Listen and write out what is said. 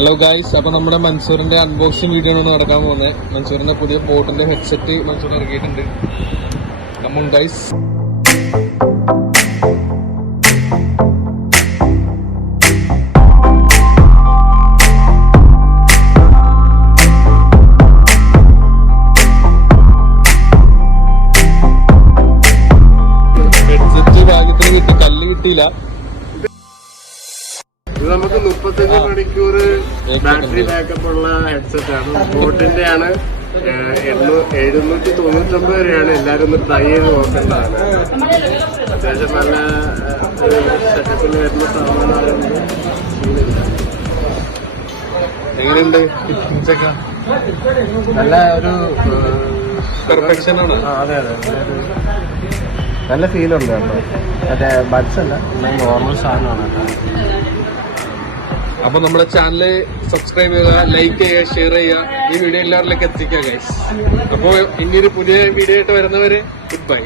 Hello guys, അപ്പൊ നമ്മുടെ മൻസൂറിന്റെ unboxing video ആണ് നടക്കാൻ പോകുന്നത്. മൻസൂറിന്റെ പുതിയ ബോട്ടിന്റെ ഹെഡ്സെറ്റ് മൻസൂർ ഇറക്കിയിട്ടുണ്ട്. Come on guys. ഹെഡ്സെറ്റ് ഭാഗ്യത്തിന് കിട്ടി, കല്ല് കിട്ടിയില്ല. ഇത് നമുക്ക് 35 മണിക്കൂർ ബാറ്ററി ബാക്കപ്പ് ഉള്ള ഹെഡ്സെറ്റ് ആണ്. ബോട്ടിന്റെ ആണ്. 799 വരെയാണ്. എല്ലാരും ഒന്ന് ട്രൈ ചെയ്ത് നോക്കേണ്ടതാണ്. അത്യാവശ്യം നല്ല സെറ്റപ്പിൽ വരുന്ന സാധനമായതുകൊണ്ട് എങ്ങനെയുണ്ട്? നല്ല ഒരു പെർഫെക്ഷൻ ആണ്. അതെ അതെ, നല്ല ഫീലുണ്ട് കേട്ടോ. മറ്റേ ബഡ്സ് അല്ല, നോർമൽ സാധനമാണ് കേട്ടോ. അപ്പൊ നമ്മുടെ ചാനല് സബ്സ്ക്രൈബ് ചെയ്യുക, ലൈക്ക് ചെയ്യുക, ഷെയർ ചെയ്യുക, ഈ വീഡിയോ എല്ലാവരിലേക്ക് എത്തിക്കുക ഗൈസ്. അപ്പോ ഇനിയൊരു പുതിയ വീഡിയോ ആയിട്ട് വരുന്നവരെ ഗുഡ് ബൈ.